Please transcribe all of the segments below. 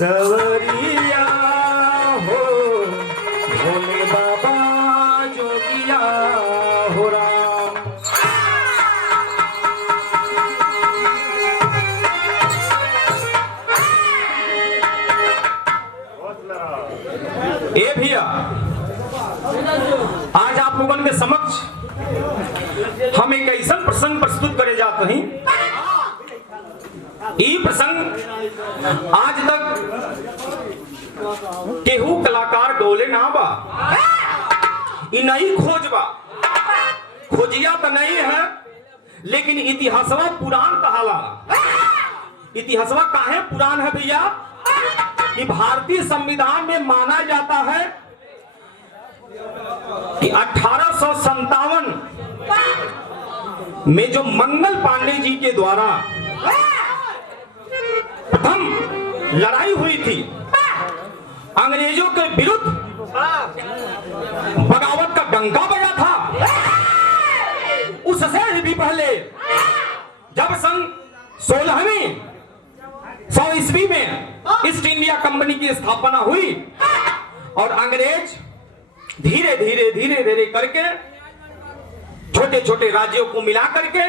सवरिया हो भोले बाबा जोगिया हो राम। ए भैया, आज आप लोगों के समक्ष हम एक ऐसा प्रसंग प्रस्तुत करे जाते हैं। ये प्रसंग आज तक केहू कलाकार डोले ना बा, ये नहीं खोज बा, खोजिया तो नहीं है, लेकिन इतिहासवा पुराण कहाला। इतिहासवा काहे पुराण है भैया? कि भारतीय संविधान में माना जाता है कि 1857 में जो मंगल पांडे जी के द्वारा प्रथम लड़ाई हुई थी अंग्रेजों के विरुद्ध, बगावत का डंका बजा था। उससे भी पहले जब सन 16वीं 100 ईस्वी में ईस्ट इंडिया कंपनी की स्थापना हुई और अंग्रेज धीरे धीरे धीरे धीरे करके छोटे छोटे राज्यों को मिला करके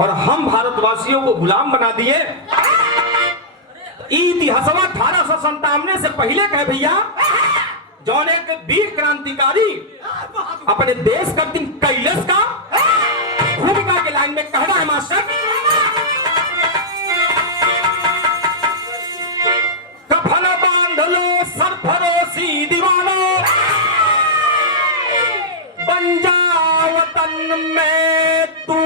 और हम भारतवासियों को गुलाम बना दिए। इतिहासवा 1857 से पहले कहे भैया, जौन एक वीर क्रांतिकारी अपने देश का दिन कैलाश का भूमिका के लाइन में कहना है मास्टर, कफन बांध लो सरफरोशी दीवानो, बन जा वतन में तू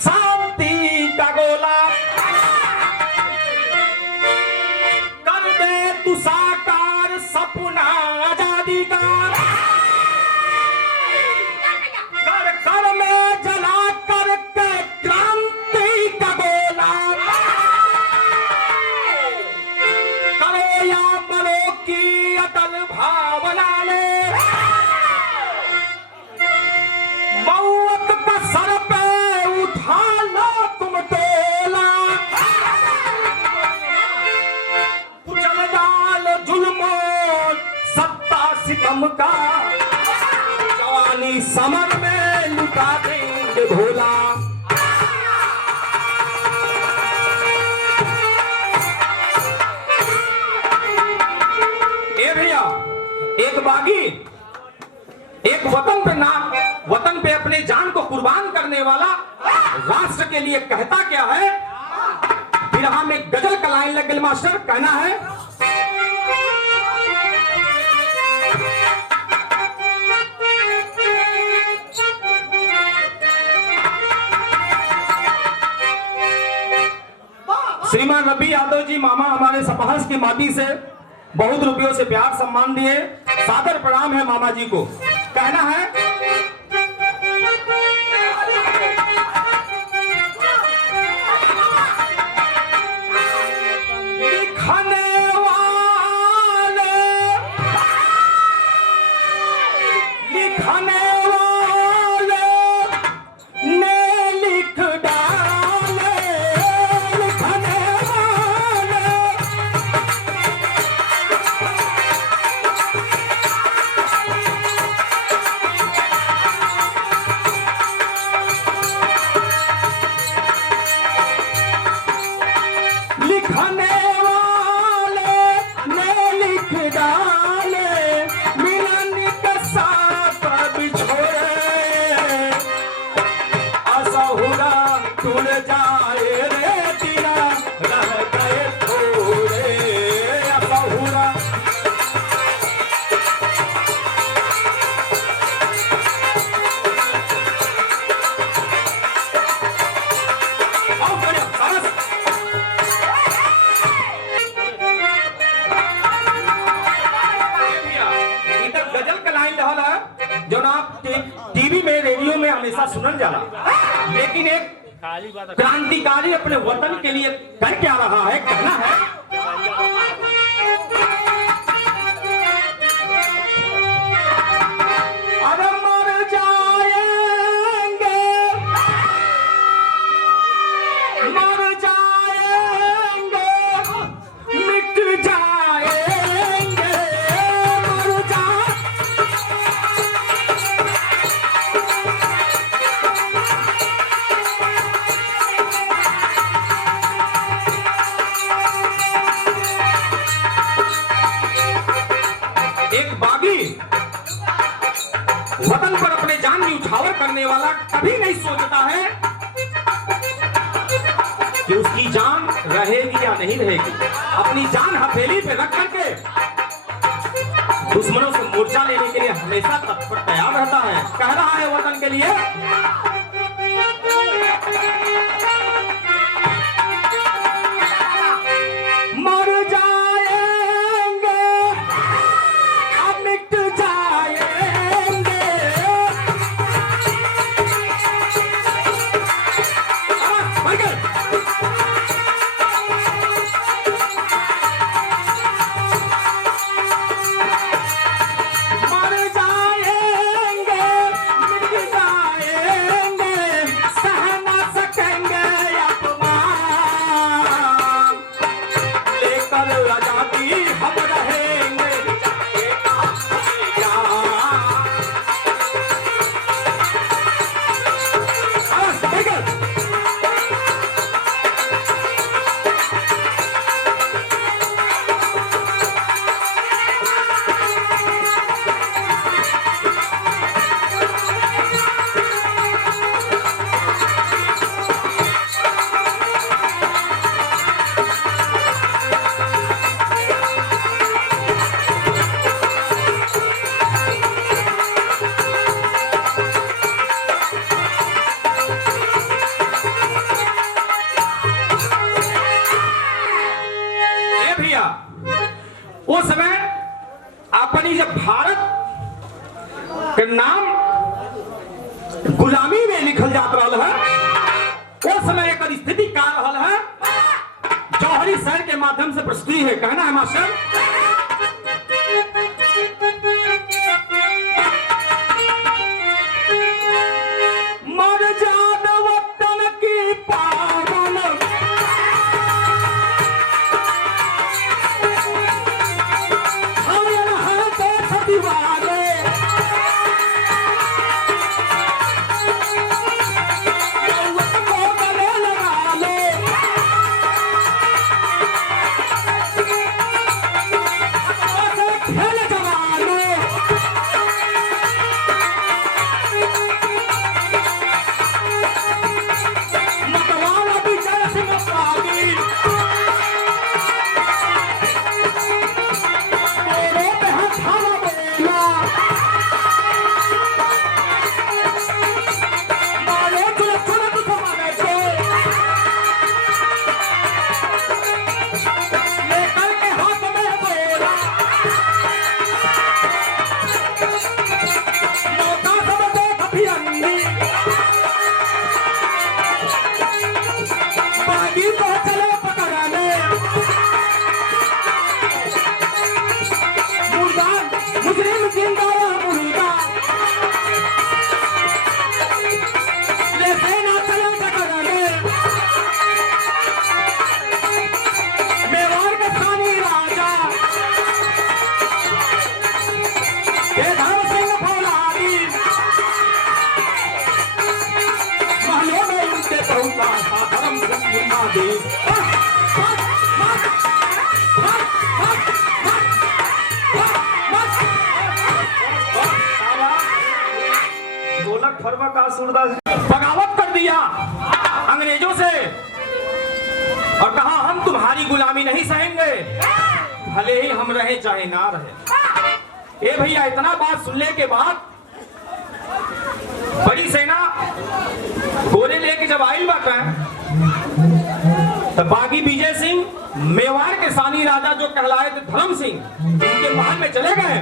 शांति का गोला, कर दे तू साकार सपना आजादी का, कर कर में जला करके क्रांति का गोला, करो या मरो की अटल भावना ले, मौत का सर पे उठा लो तुम टोला, कुचल डालो जुल्मो सत्ता सितम का, जवानी समर में लुटा देंगे भोला। ए भैया, एक बागी एक वतन पे अपने जान को कुर्बान करने वाला राष्ट्र के लिए कहता क्या है? बिरहा में गजल का लाइन लग गई मास्टर, कहना है श्रीमान रवि यादव जी मामा हमारे सपहस की माटी से बहुत रुपयों से प्यार सम्मान दिए, सादर प्रणाम है मामा जी को। कहना है लिखने वाले ने लिख डाले, लिखने वाले लिखने वाले ने लिख डाले, मिलन के साथ बिछोड़े, असहुरा टूट जाए रे दिया, रह गए थोड़े असहुरा। जो ना टीवी में रेडियो में हमेशा सुनन जाला, लेकिन एक क्रांतिकारी अपने वतन के लिए कर क्या रहा है? कहना है अरे मर जाएंगे मर जाएंगे मांगने वाला कभी नहीं सोचता है कि उसकी जान रहेगी या नहीं रहेगी। अपनी जान हथेली पे रख करके दुश्मनों से मोर्चा लेने के लिए हमेशा तत्पर तैयार रहता है। कह रहा है वतन के लिए, मर जाएंगे हम मिट जाएंगे, उस समय अपनी जब भारत के नाम गुलामी में लिखल जात रहा है, उस समय एक स्थिति का रहा है जौहरी शहर के माध्यम से प्रस्तुति है। कहना है मास्टर, मर जान वतन की पावन, बगावत कर दिया अंग्रेजों से और कहा हम तुम्हारी गुलामी नहीं सहेंगे, भले ही हम रहे चाहे ना रहे। ए भैया, इतना बात सुनने के बाद बड़ी सेना गोले लेके जब आई बात है तब बागी विजय सिंह, मेवाड़ के सानी राजा जो कहलाए थे धर्म सिंह, उनके महल में चले गए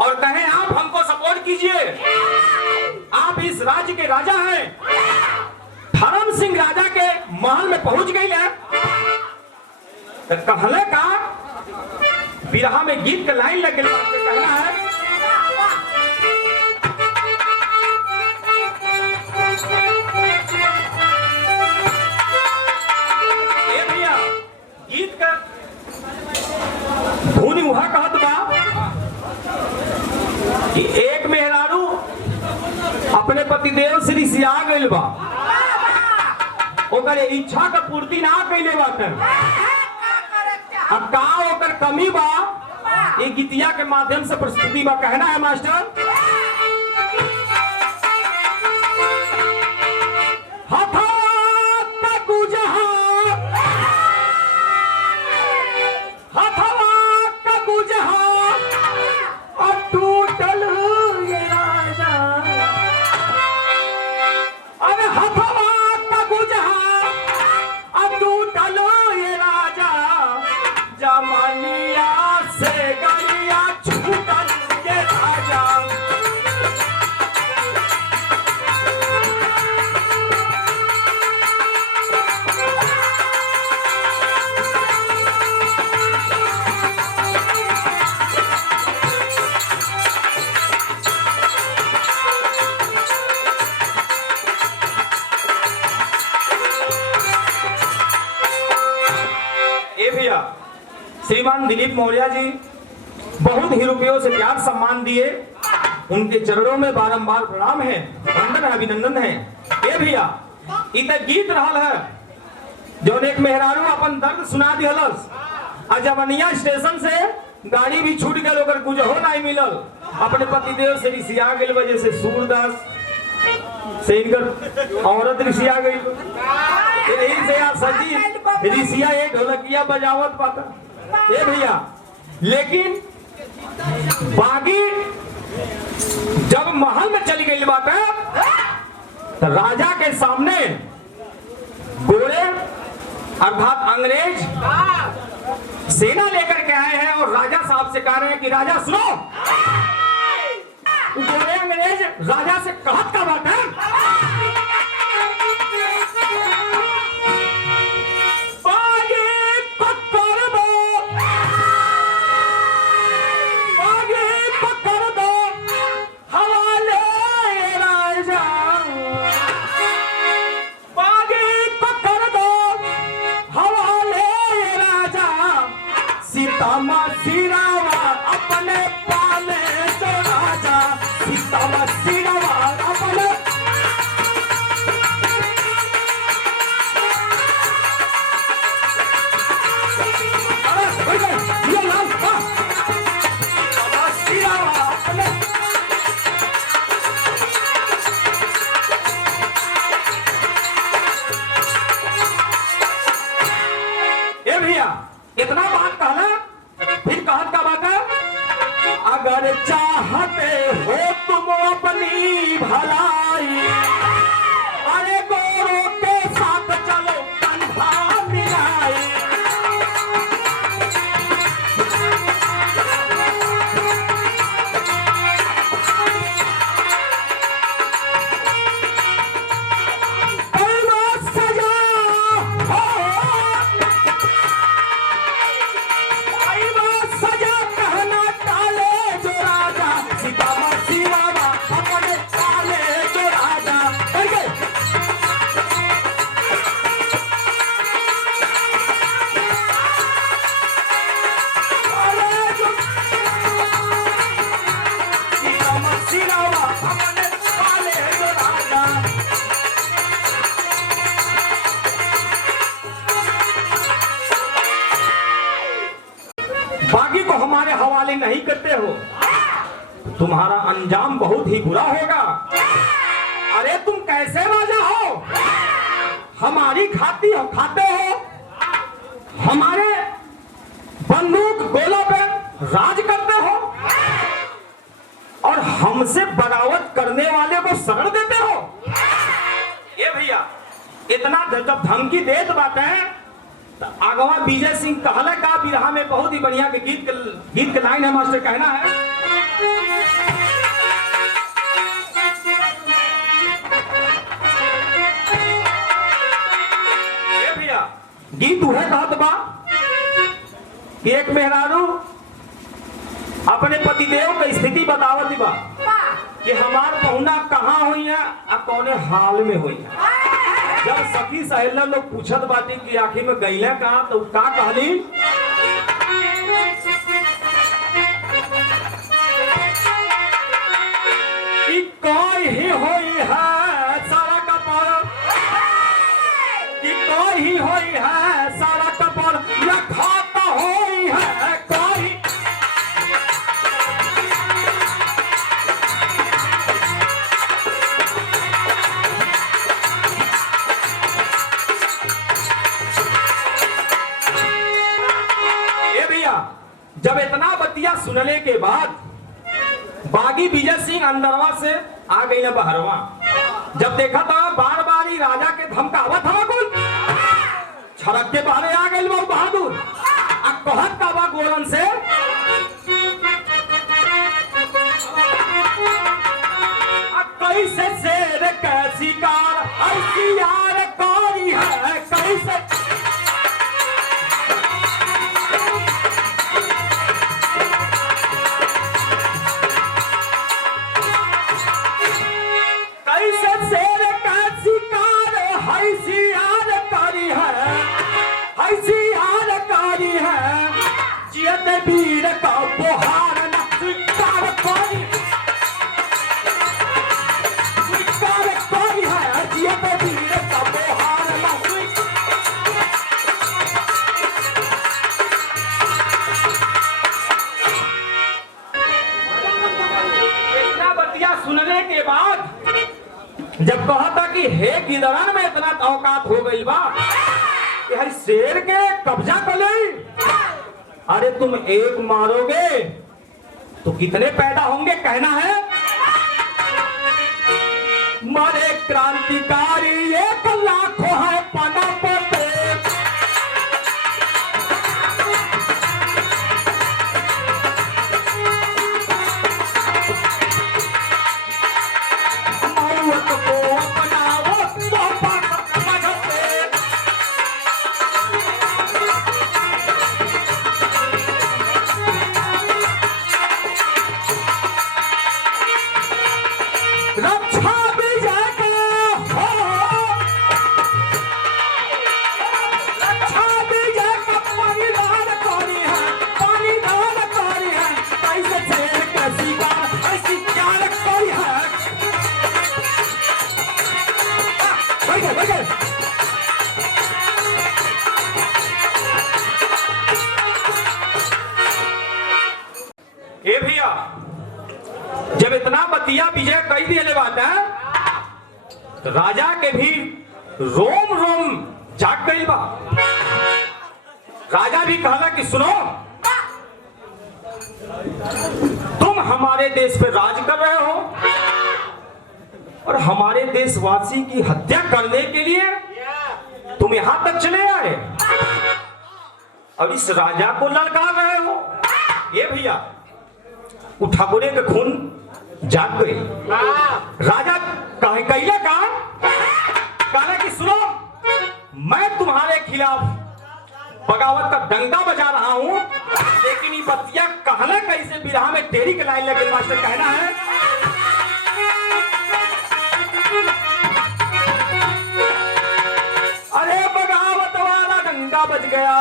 और कहे आप हमको सपोर्ट कीजिए, आप इस राज्य के राजा हैं। धर्म सिंह राजा के महल में पहुंच गई है तो कहले का बिरहा में गीत का लाइन लग गई, कहना है, ए भैया गीत का धुन वहां कहत बा कि एक मेहरारू अपने पतिदेव श्री सिया गइल बा, ओकर इच्छा का पूर्ति ना कइले बाटे, अब का ओकर कमी बा ये गीतिया के माध्यम से प्रस्तुति बा। कहना है मास्टर, ए भैया, श्रीमान दिलीप मौर्य जी बहुत ही रुपयों से प्यार सम्मान दिए, उनके चरणों में बारंबार प्रणाम है, वंदन है, अभिनंदन है। ए भैया, इत गीत रहल है जौन एक मेहरारू अपन दर्द सुना दिहलस, आ जवनिया स्टेशन से गाड़ी भी छूट गल, ओकर कुछ हो नहीं मिलल, अपने पतिदेव से रिसिया गेल, वजह से सूरदास से इनकर औरत रिसिया गई, यही से यार सजी रिसिया ये ढोलकिया बजावत पाता। ए भैया, लेकिन बागी जब महल में चली गई बात है तो राजा के सामने गोरे अर्थात अंग्रेज सेना लेकर के आए हैं और राजा साहब से कह रहे हैं कि राजा सुनो, गोरे अंग्रेज राजा से कहत का बात है, इतना बात कहना, फिर कहत का बात है, अगर चाहते हो तुम अपनी भलाई, अरे गोरों के साथ चलो कंधा मिलाई, बागी को हमारे हवाले नहीं करते हो, तुम्हारा अंजाम बहुत ही बुरा होगा। अरे तुम कैसे राजा हो, हमारी खाते हो, हमारे बंदूक गोलों पे राज करते हो और हमसे बगावत करने वाले को शरण देते हो। ये भैया, इतना जब धमकी देत बात है, आगवा विजय सिंह कहला का बिरहा में बहुत ही बढ़िया के गीत के लाइन है मास्टर, कहना है, ये भैया गीत है कहत बा कि एक मेहरारू अपने पतिदेव की स्थिति बतावत बा कि हमार पहुना कहाँ हुई है और कौने हाल में हुई है। जब सखी सहेला लोग पूछत बाटी कि आखिर में गईले कहाँ, तो का कहली, कि कोई ही होई है सारा कपड़, कि कोई ही होई है सारा कपड़, या खाता होई है कोई, जब इतना बतिया सुनने के बाद बागी विजय सिंह अंदरवा से आ गई ना बहरवा, जब देखा था बार बार ही राजा के धमकावत हवा कुल छड़क के बाहर आ गई वो बहादुर, अब कहत का बा गोरन से, कैसे शेर कैसी कार ऐसी यार कारी है, कैसे वीर का बोहार न स्वीकार कोई है, जिए पे वीर का बोहार न इतना बतिया सुनने के बाद जब कहा था कि हे गिदड़न में इतना औकात हो गई बा कि हर शेर के कब्जा कर ले। अरे तुम एक मारोगे तो कितने पैदा होंगे कहना है। मारे क्रांतिकारी एक लाखों है पना पते, मौत को अपनाओ तो मजते। रक्षा विजय का हो, रक्षा विजय का परिवार कौनी है, परिवार कौनी है, कैसे शेर का शिकार ऐसी चाल कोई है। बैठे बैठे ए भैया, जब इतना बतिया विजय कई दिए बात है तो राजा के भी रोम रोम जाग गई बा। राजा भी कहला कि सुनो, तुम हमारे देश पे राज कर रहे हो और हमारे देशवासी की हत्या करने के लिए तुम यहां तक चले आए और इस राजा को ललकार रहे हो। ये भैया ठाकुरे के खून जाग गई। राजा कहे कैले कहा कि सुनो, मैं तुम्हारे खिलाफ बगावत का डंका बजा रहा हूं, लेकिन ये बतिया कहना कैसे बिरहा में तेरी के लाइन लगे मास्टर कहना है। अरे बगावत वाला डंका बज गया,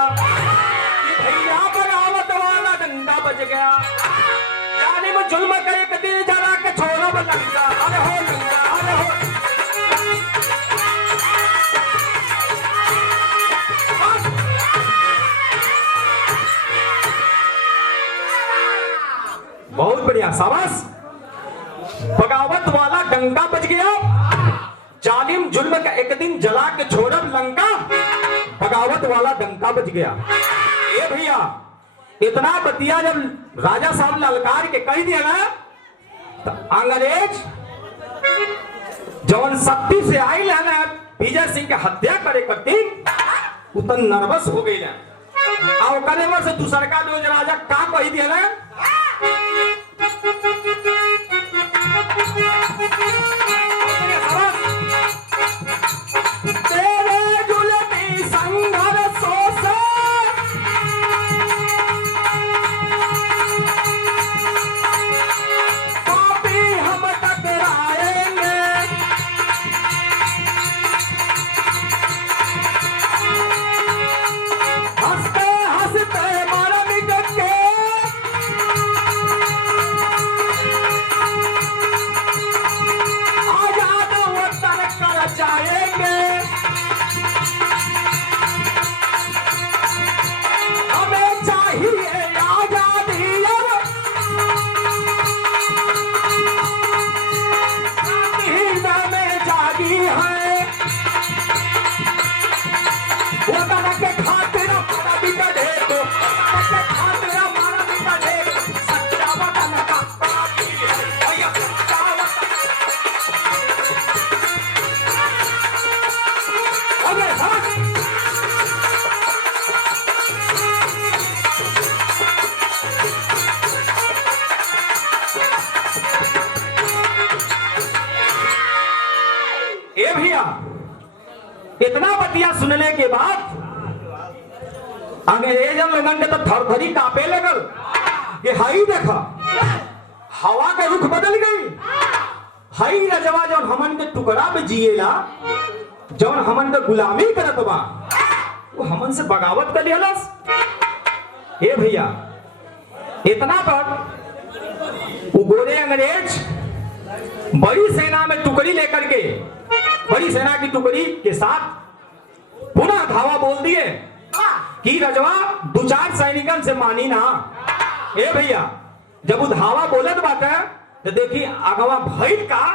भैया बगावत वाला डंका बज गया, जाने में जुल्म करे कभी जरा के छोड़ो लंका। अरे हो लंका, अरे हो बहुत बढ़िया, शाबाश। बगावत वाला डंका बज गया, जालिम जुल्म का एक दिन जला के छोड़ब लंका, बगावत वाला डंका बज गया। ए भैया, इतना बतिया जब राजा साहब ललकार के कह दिया ना तो अंग्रेज जवन शक्ति से आई ना विजय सिंह के हत्या करे करती उतना नर्वस हो गई ना। और करे से दूसर का जो राजा का कह दिया ना, तेरे जुल्मी संघर्षों से पापी हम टकराएंगे, हंसते हंसते मर मिट के आजाद वतन कर जाएंगे। हमें चाहिए आजादी, में जागी है वतन के खातिर हमारा भी बढ़े, तो वतन के खातिर हमारा भी बढ़े, सच्चा वतन का पापी है भैया, सच्चा वतन। अरे हाँ, ए भैया, इतना बतिया सुनने के बाद अंग्रेज लोगन के तो थरथरी कांपे लगल कि हाई देखा हवा के रुख बदल गई। हाई रजवा जौन हमन के टुकड़ा में जिएला, जौन हमन के गुलामी करत बा, वो हमन से बगावत कर लिहलस। ए भैया, इतना पर वो गोरे अंग्रेज बड़ी सेना में टुकड़ी लेकर के, बड़ी सेना की टुकड़ी के साथ पुनः धावा बोल दिए कि रजवा 2-4 सैनिकन से मानी ना। ए भैया जब वो धावा बोलत बात है तो देखी अगवा भैट का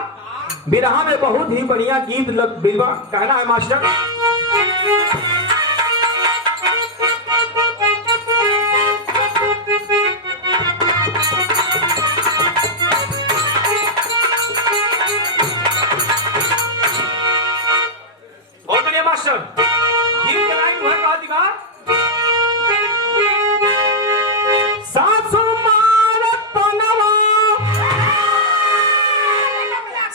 बिरहा में बहुत ही बढ़िया गीत लग बिलवा कहना है मास्टर। बहुत बढ़िया मास्टर गीत के लाइन हुआ कहा दिखा सासु मारत तनवा,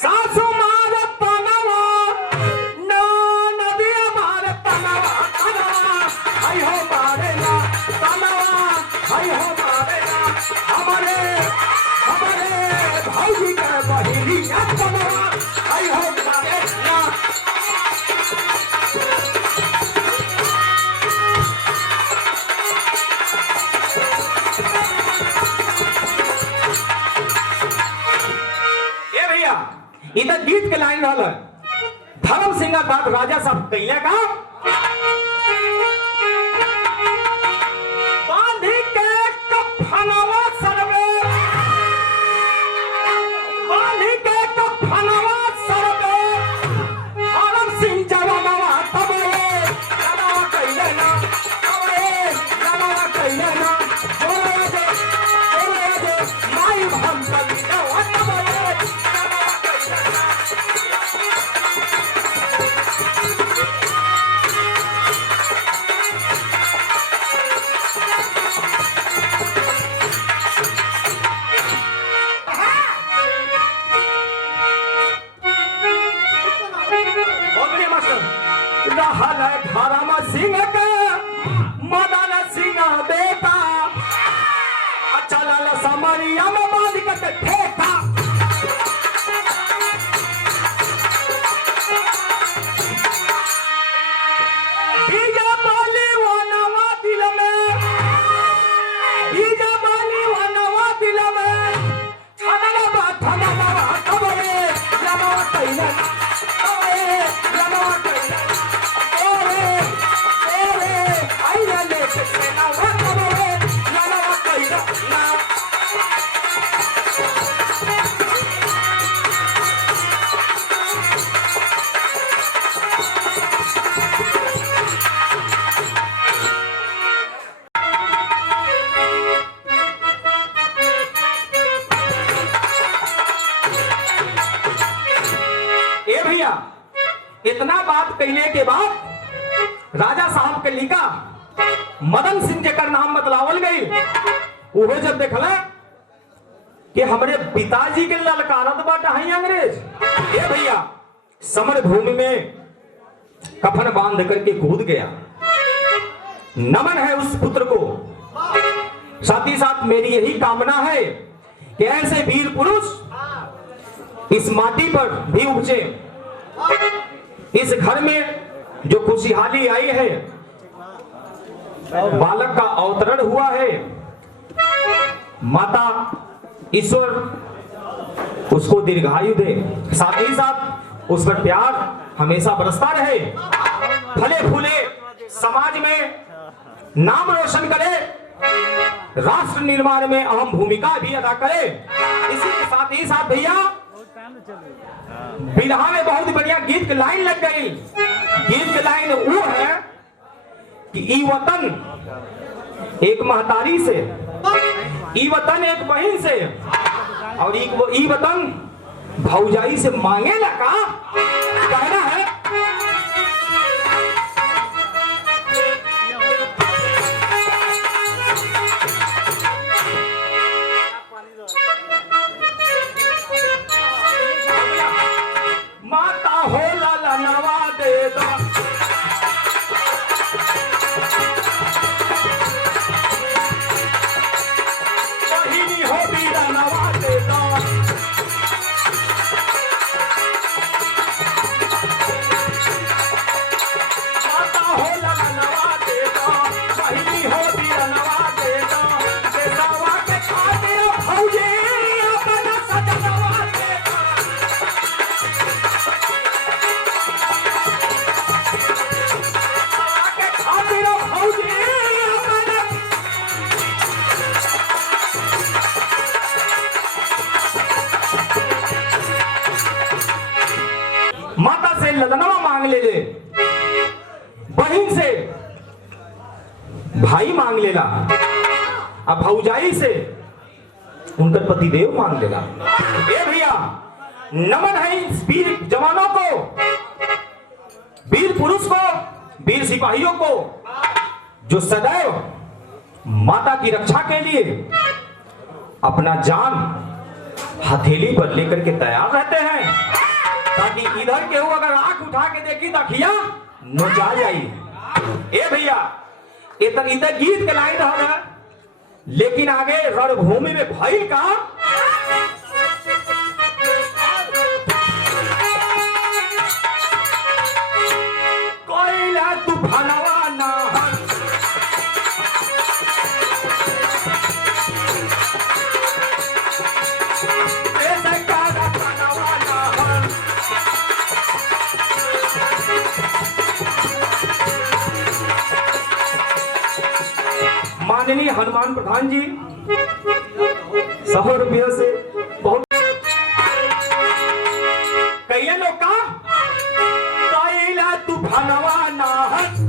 सासु मारत तनवा, नदिया मारत तनवा, तनवा हाय हो मारेला तनवा, हाय हो मारेला हमारे हमारे भौजी के बहिनी तनवा, हाय हो मारेला। इधर गीत के लाइन रहल धर्म सिंह बात राजा साहब कैले का बांधी के कफनवा सरवे, बांधी के कफनवा सरवे धर्म सिंह जवानवा तबे जवानवा कैले ना, तबे जवानवा कैले ना बोले जे माई भंगल ना तबे धर्म सिंह के मदन सिंह बेटा चलल समरिया में बांध के ठेका, बीजा बाली वनवा दिल में, बीजा बाली वनवा दिल में छनवा छनवा तबे जमा कैले तबे जमा कैले इतना बात कहने के बाद राजा साहब के लिखा मदन सिंह जेकर नाम बतलावल गई वो जब देखला कि हमरे पिताजी के ललकारत बाटा है अंग्रेज। ए भैया समर भूमि में कफन बांध करके कूद गया। नमन है उस पुत्र को। साथ ही साथ मेरी यही कामना है कि ऐसे वीर पुरुष इस माटी पर भी उपजे, इस घर में जो खुशहाली आई है, बालक का अवतरण हुआ है, माता ईश्वर उसको दीर्घायु दे, साथ ही साथ उस पर प्यार हमेशा बरसता रहे, फले फूले समाज में नाम रोशन करे, राष्ट्र निर्माण में अहम भूमिका भी अदा करे। इसी के साथ ही साथ भैया बिरहा में बहुत बढ़िया गीत की लाइन लग गई। गीत की लाइन वो है कि ई वतन एक महतारी से, ई वतन एक बहन से, और ई वतन भौजाई से मांगे लगा कहना है। माता हो लाला नवा दे दो, बहिनी हो बीरा नवा दे दो, भाई मांग लेला, अब भौजाई से उनका पतिदेव मांग लेला। ए भैया, नमन है इस वीर जवानों को, वीर पुरुष को, वीर सिपाहियों को, जो सदैव माता की रक्षा के लिए अपना जान हथेली पर लेकर के तैयार रहते हैं, ताकि इधर के हो अगर आंख उठा के देखी तो खिया नोचा जाई। ए भैया, इधर गीत के लाइन रहा, लेकिन आगे रणभूमि में भइल का कोयला तूफानवा ना माननीय हनुमान प्रधान जी 100 रुपयों से बहुत कई लोग का तूफानवा नाहन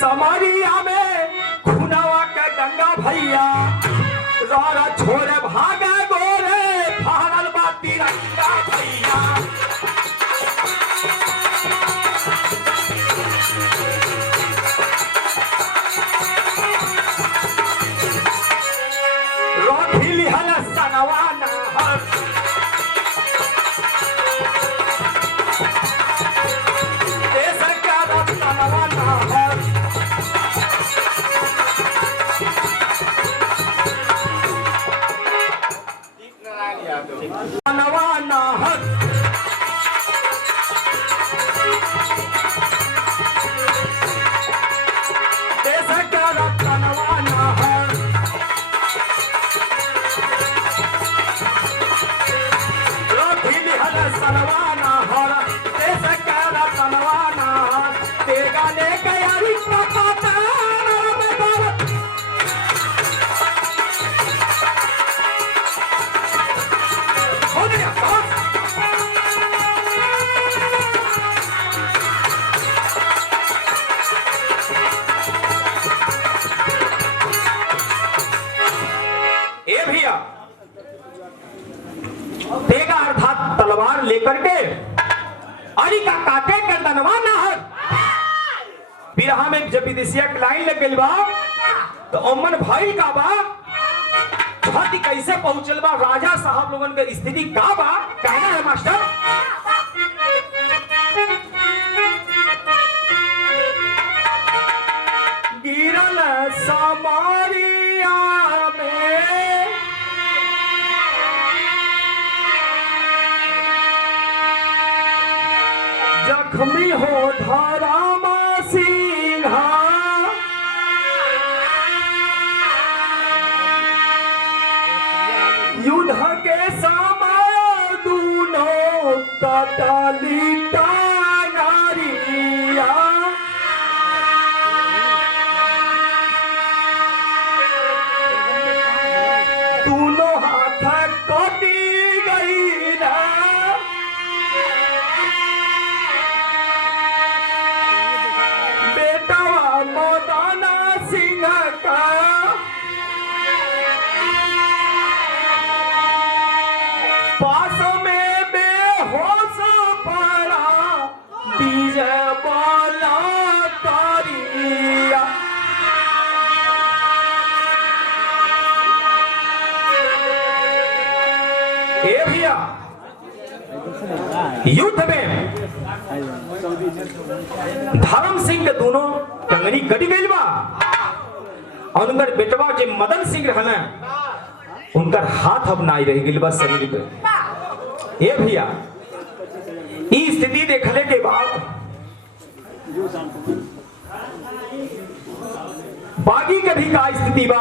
समारिया में खुनावा के गंगा भैया रोरा छोरे भागे गोरे फाड़ल बा तिरंगा भैया। रोधी लिहल सनवा नाहर देश का रतनवा नाहर तलवार लेकर के अरी का काटे कर दनवा नाहर बिरहा में जब विदेशिया की लाइन लग गई बा तो अमन भाई का बा छाती कैसे पहुंचल बा, राजा साहब लोगन के स्थिति का बा, कहना है मास्टर। गिरल समारिया में जख्मी हो धारामा सिंहा युद्ध के समय दूनों कटाली नारिया दूनों हाथ कटी गई ना पास में बेहोश पड़ा विजय वाला तारिया। ए भैया, युद्ध में धर्म सिंह के दोनों टंगनी कटी गई बा और उनकर बेटवा के मदन सिंह रहना उनकर हाथ अब नाई रह गई बस शरीर पे। ए भैया ई स्थिति देखले के बाद बागी के भी का स्थिति बा,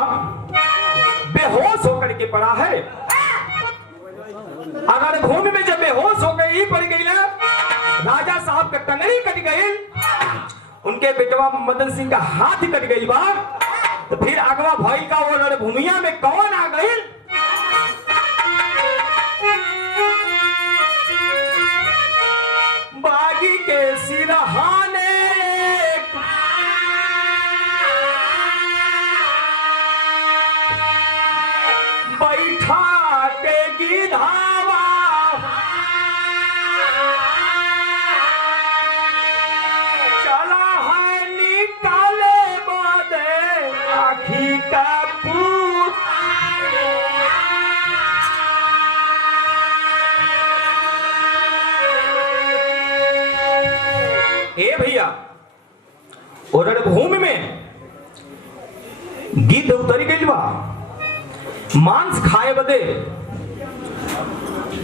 बेहोश होकर के पड़ा है। अगर भूमि में जब बेहोश हो गई पड़ गई ना, राजा साहब का टंगड़ी कट गई, उनके बेटवा मदन सिंह का हाथ कट गई बा, तो फिर अगवा भाई का वो रणभूमिया में कौन आ गई? बागी के सिरहाने बैठा के गिधावा, चला है निकाले बदे आखी का पूत। ए भैया और रणभूमि में गिद्ध उतरी गई बा मांस खाए बदे।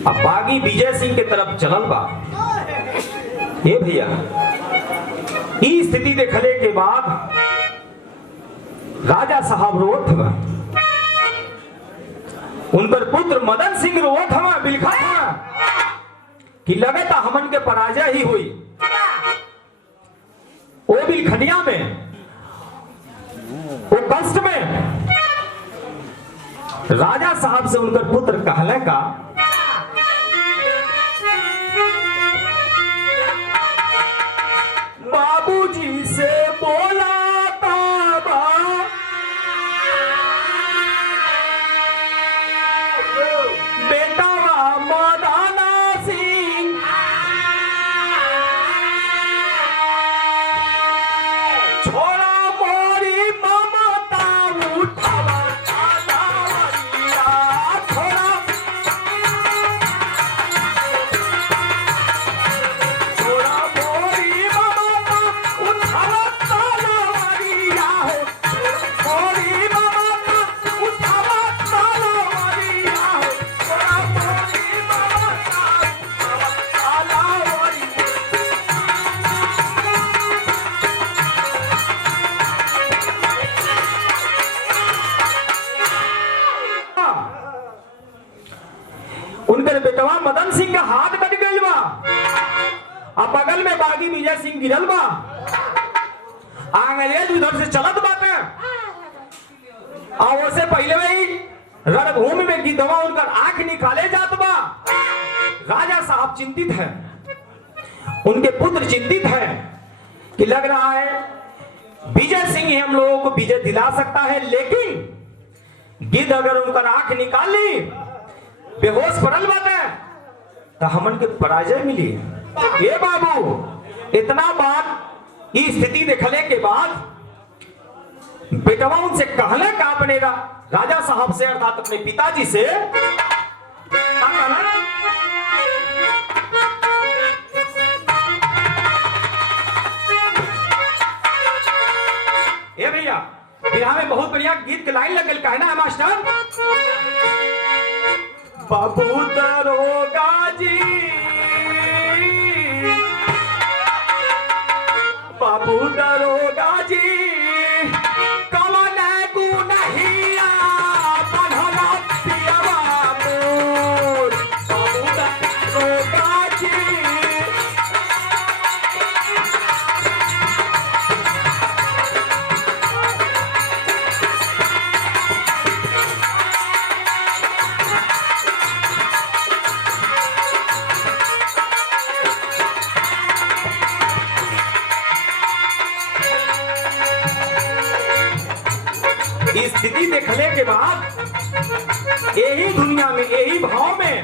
अब बागी विजय सिंह के तरफ चलल बा। ए भैया ई स्थिति देखले के बाद राजा साहब रोत हवा, उनकर पुत्र मदन सिंह रोत हवा, बिलखा हवा कि लगता हमन के पराजय ही हुई। वो बिलखनिया में, वो कष्ट में राजा साहब से उनकर पुत्र कहले का, बाबूजी से बोला ताबा, बेटावा मदाना सिंह, छोड़ा मोरी ममता उठावा, उनके बेटवा मदन सिंह का हाथ कट गई बा। अब बगल में बागी विजय सिंह गिरल बा, अंग्रेज उधर से चलत बाटे, और उससे पहले ही रणभूमि में गिद्धवा उनकर आंख निकाले जात बा। राजा साहब चिंतित है, उनके पुत्र चिंतित है कि लग रहा है विजय सिंह ही हम लोगों को विजय दिला सकता है, लेकिन गिद्ध अगर उनका आंख निकाल ली, बेहोश पड़ल बाटे, तो हमन के पराजय मिली। ये बाबू इतना बात इस स्थिति देखले के बाद बेटवा उनसे कहले का बनेगा, राजा साहब से अर्थात अपने पिताजी से क्या कहना? ये भैया बिहार में बहुत बढ़िया गीत के लाइन लगल, कहना है मास्टर, बाबू दरोगा जी, बाबू दरोगा जी, कौन गुनहिया बनला पियवा मोर, बाबू दरोगा जी। स्थिति देखने के बाद यही दुनिया में, यही भाव में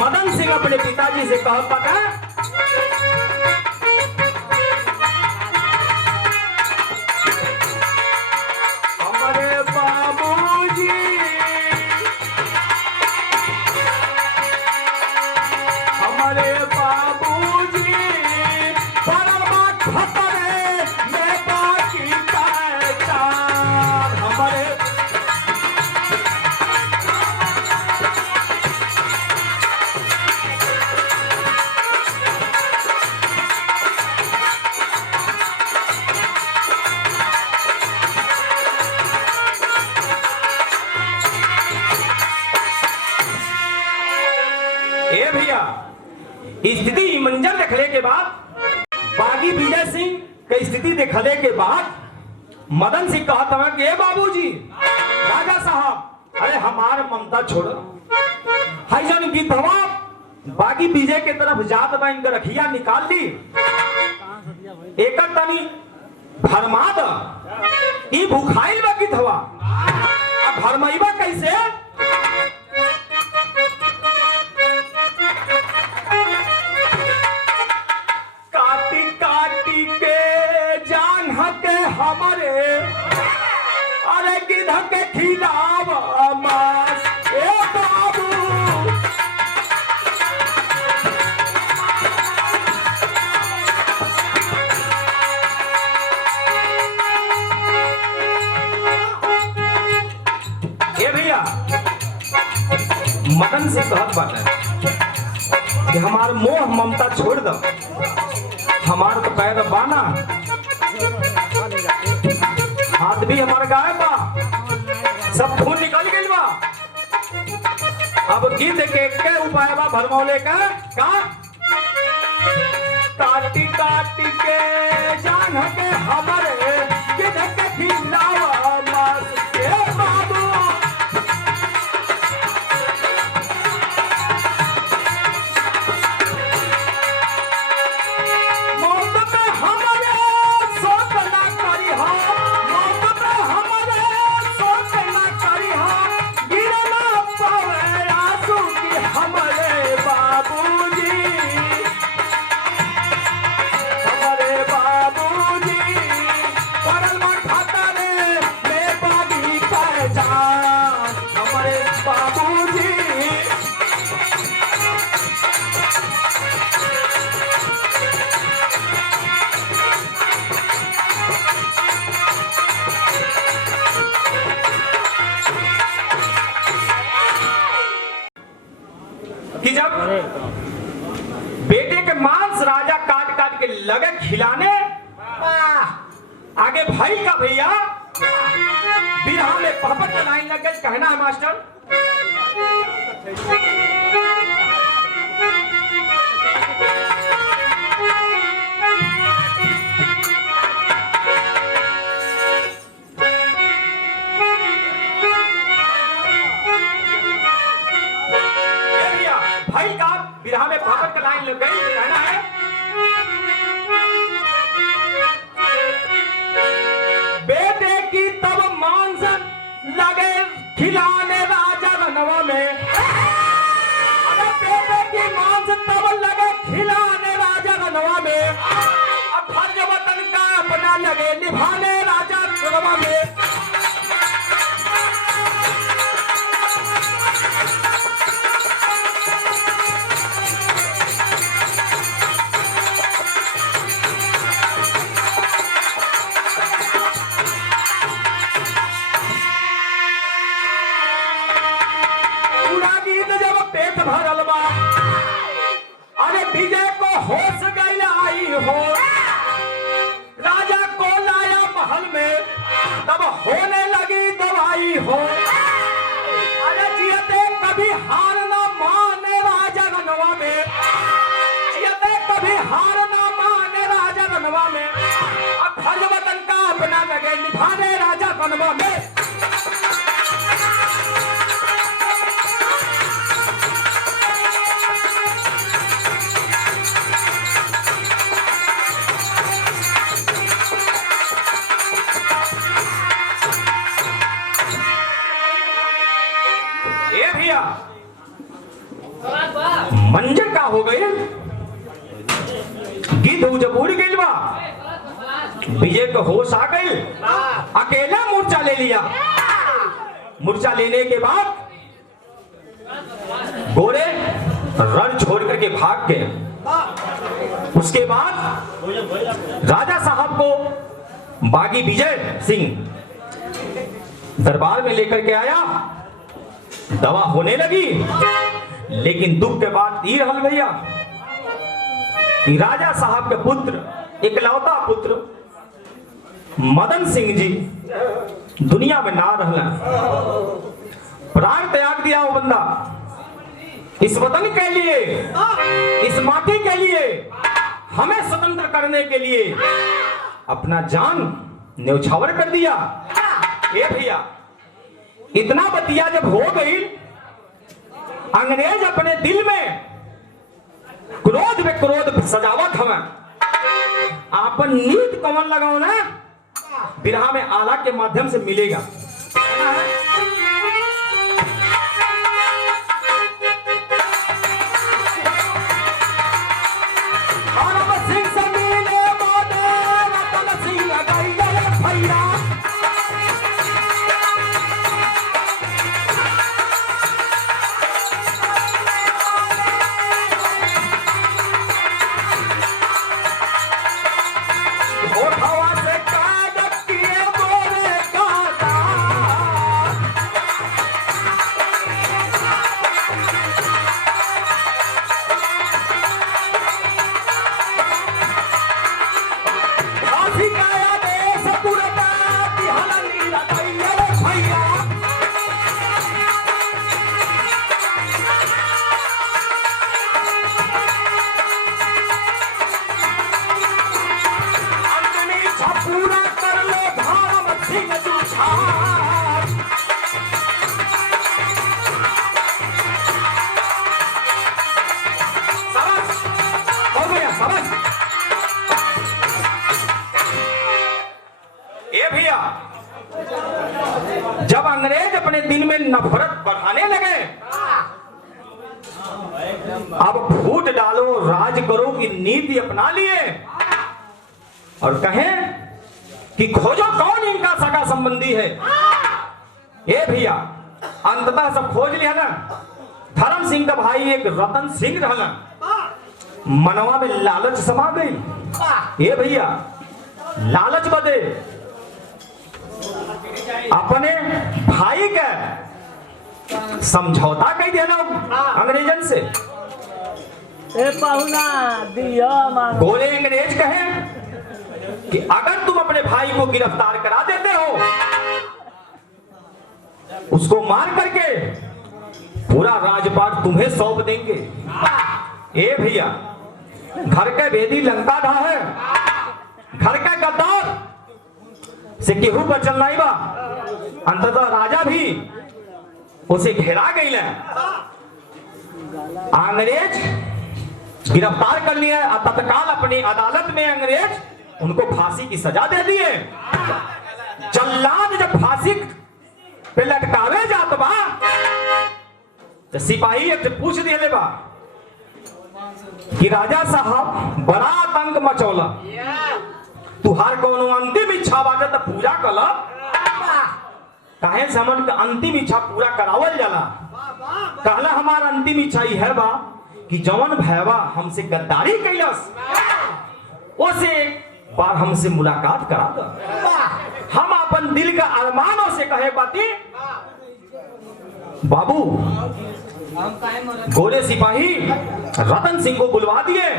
मदन सिंह अपने पिताजी से कह पाता, हमारे बाबूजी, हमारे बाबूजी परमा खतरे में बाकी हमारे ए भैया स्थिति मंजर देखने के बाद बागी विजय सिंह की स्थिति देखने के बाद मदन सिंह कहता है कि बाबूजी राजा साहब अरे हमार ममता छोड़ो हाई जन की धवा बागी विजय के तरफ जात बा इनका रखिया निकाल ली एक तनी भरमा द ई भूखाइल बा की धवा अब भरमईबा कैसे काटी काटी के जान हके हमारे अरे गिध के खिलाव मास ए बाबू ए भैया मदन से कहत बात है कि हमार मोह ममता छोड़ दो हमार तो पैर बाना हाथ भी हमारा गायब बा सब खून निकल गई बा अब गीत के उपाय बा भरमौले का काटी काटी के जान के हमारे गिद्ध के खिलावा मास के बाबू कि जब बेटे के मांस राजा काट काट के लगे खिलाने आगे भाई का भैया बिरहा में पहपट का लाइन लग गई कहना है मास्टर भाई का बिरहा में पहपट का लाइन लग गई कहना है बेटे की तब मांस लगे खिलाने राजा रनवा में अरे बेटे की मांस तब लगे खिलाने राजा रनवा में अब फर्ज वतन का अपना लगे निभाने राजा रनवा में भरल बा अरे विजय को होश गई आई हो राजा को लाया महल में तब होने लगी दवाई हो अरे जियते कभी हार ना माने राजा रनवा में जियते कभी हार ना माने राजा रनवा में अब फर्ज वतन का अपना लगे निभाने राजा रनवा में मंजर का हो गई गिद्ध जब उड़ गई बा विजय को होश आ गई अकेला मूर्छा ले लिया मूर्छा लेने के बाद घोड़े रण छोड़ करके भाग गए उसके बाद राजा साहब को बागी विजय सिंह दरबार में लेकर के आया दवा होने लगी लेकिन दुख के बाद ये रहल भैया कि राजा साहब के पुत्र इकलौता पुत्र मदन सिंह जी दुनिया में ना रहना प्राण त्याग दिया वो बंदा इस वतन के लिए, इस माटी के लिए, हमें स्वतंत्र करने के लिए अपना जान न्यौछावर कर दिया। ए भैया, इतना बतिया जब हो गई, अंग्रेज अपने दिल में क्रोध में क्रोध सजावत हमें आपन नीत कमल लगाओ ना, बिरहा में आला के माध्यम से मिलेगा। जब अंग्रेज अपने दिल में नफरत बढ़ाने लगे, अब फूट डालो राज करो की नीति अपना लिए और कहें कि खोजो कौन इनका सगा संबंधी है। ए भैया, अंततः सब खोज लिया ना। धर्म सिंह का भाई एक रतन सिंह रहना, मनवा में लालच समा गई। ए भैया, लालच बदे अपने भाई का समझौता कह दिया ना अंग्रेजन से। गोरे अंग्रेज कहे कि अगर तुम अपने भाई को गिरफ्तार करा देते हो, उसको मार करके पूरा राजपाट तुम्हें सौंप देंगे। ए भैया, घर का भेदी लंका ढा है, घर का गद्दार से केहू बचल नहीं बा। अंततः राजा भी उसे घेरा गई है। अंग्रेज गिरफ्तार कर लिया, तत्काल अपनी अदालत में अंग्रेज उनको फांसी की सजा दे दिए। जल्लाद जब फांसी पे लटकावे जात बा तो सिपाही एक पूछ दिए बा कि राजा साहब बड़ा आतंक मचौला, तुहार कोनो अंतिम इच्छा बाटे तो पूरा कला। काहे समझ के अंतिम इच्छा पूरा करावल जाला। कहला हमार अंतिम इच्छा ही है बा कि जवन भैवा हमसे गद्दारी कैलस उसे एक बार हमसे मुलाकात करा दो। हम अपन दिल का अरमानों से कहे बाती बाबू। गोरे सिपाही रतन सिंह को बुलवा दिए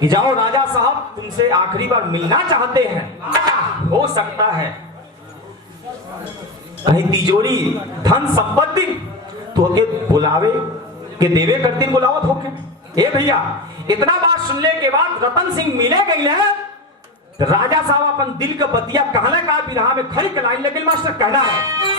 कि जाओ राजा साहब तुमसे आखिरी बार मिलना चाहते हैं। हो सकता है कहीं तिजोरी धन संपत्ति तो के बुलावे के देवे करती बुलावत होके। ए भैया, इतना बात सुनने के बाद रतन सिंह मिले गई है तो राजा साहब अपन दिल का बतिया कहने का बिरहा में खड़ी लाइन लगे मास्टर कहना है।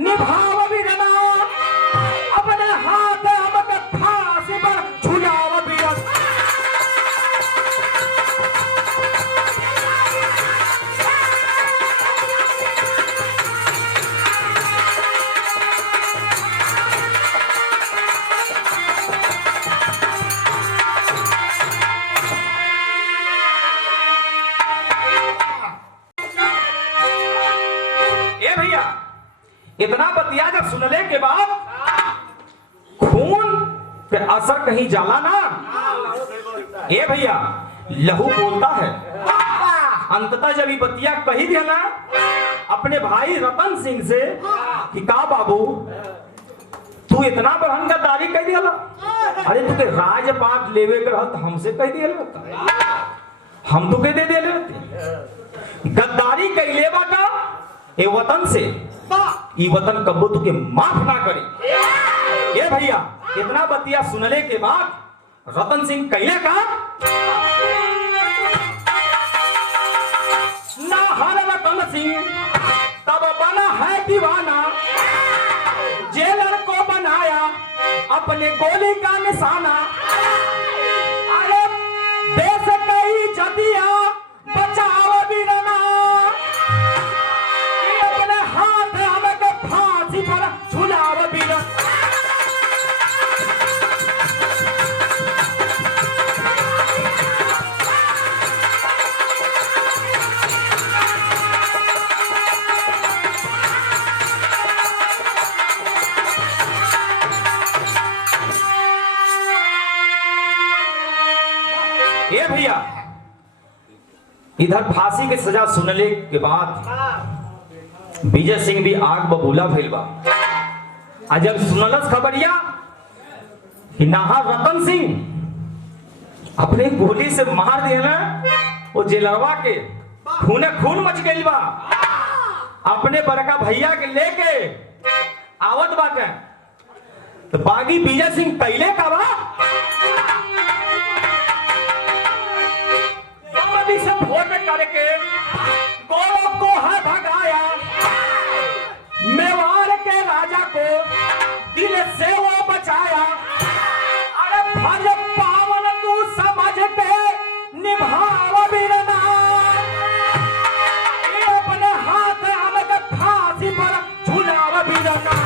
निभाव बतिया जब सुनले के बाद खून पे असर कहीं जाला ना। ए भैया लहू बोलता है। अंततः जब ये बतिया कही दिया ना अपने भाई रतन सिंह से कि का बाबू तू इतना बड़हन गद्दारी कह दिया। अरे तू के राजपाट लेवे कर तो हमसे कह दिया, हम तो के दे दे गद्दारी कैले बाटा ए वतन से, ई वतन कब्बो तुके माफ ना करे। ए भैया इतना बतिया सुनले के बाद रतन सिंह कैले का ना हर रतन सिंह तब बना है दीवाना, जेलर को बनाया अपने गोली का निशाना। अरे देश कई जदिया बचाओ बीरना, अपने हाथ हमें फांसी पर झुलाओ बीरना। ए भैया इधर फांसी की सजा सुनने के बाद विजय सिंह भी आग बबूला भइल बा। जब सुनलस खबरिया कि नाहा रतन सिंह अपने गोली से मार दिया वो जेलरवा के खूने खून मच गइल बा। अपने बड़का भैया के लेके आवत बाटे तो बागी विजय सिंह कैले का बा से वोट करके गौरव को है भगाया, मेवाड़ के राजा को दिल से वो बचाया। अरे फर्ज पावन तू समझ के निभाव बीरना, अपने हाथ हमके फांसी पर झुलाव बीरना।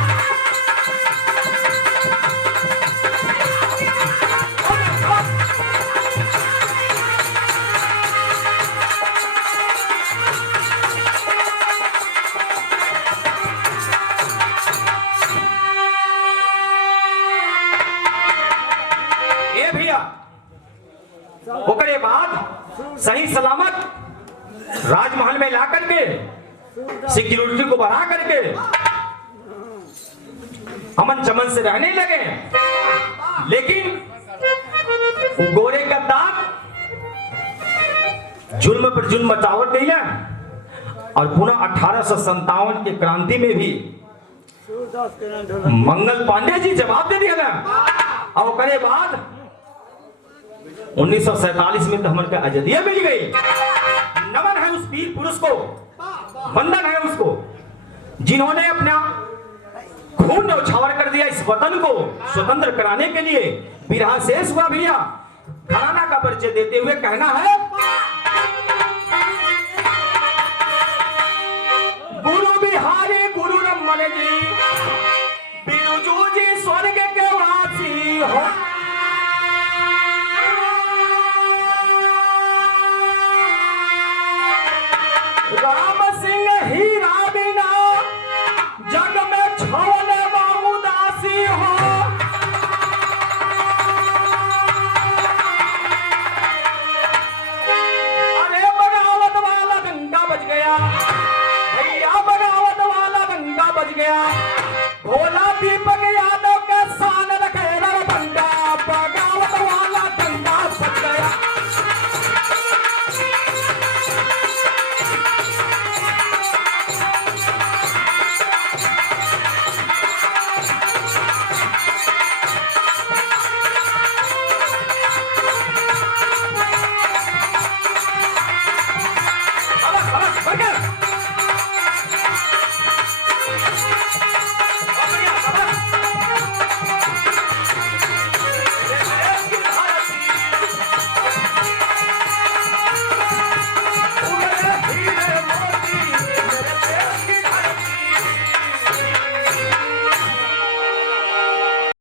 ओकरे बाद सही सलामत राजमहल में ला करके सिक्योरिटी को बढ़ा करके अमन चमन से रहने लगे। लेकिन गोरे गद्दार जुल्म पर जुल्म मचावट गई है और पुनः 1857 के क्रांति में भी मंगल पांडे जी जवाब दे दिया ना। और ओकरे बाद 1947 में तो हमारे आजादी मिल गई। नमन है उस वीर पुरुष को, वंदन है उसको जिन्होंने अपना खून न्यौछावर कर दिया इस वतन को स्वतंत्र कराने के लिए। बिरहा शेष हुआ भैया घराना का परिचय देते हुए कहना है गुरु बिहारी गुरु रमन जी बिरजू जी स्वर्ग के वासी हो। राम सिंह हीरा बिना जग में छोड़ने उदासी हो। अरे बगावत वाला डंका बज गया भैया, बगावत वाला डंका बज गया। भोला दीपक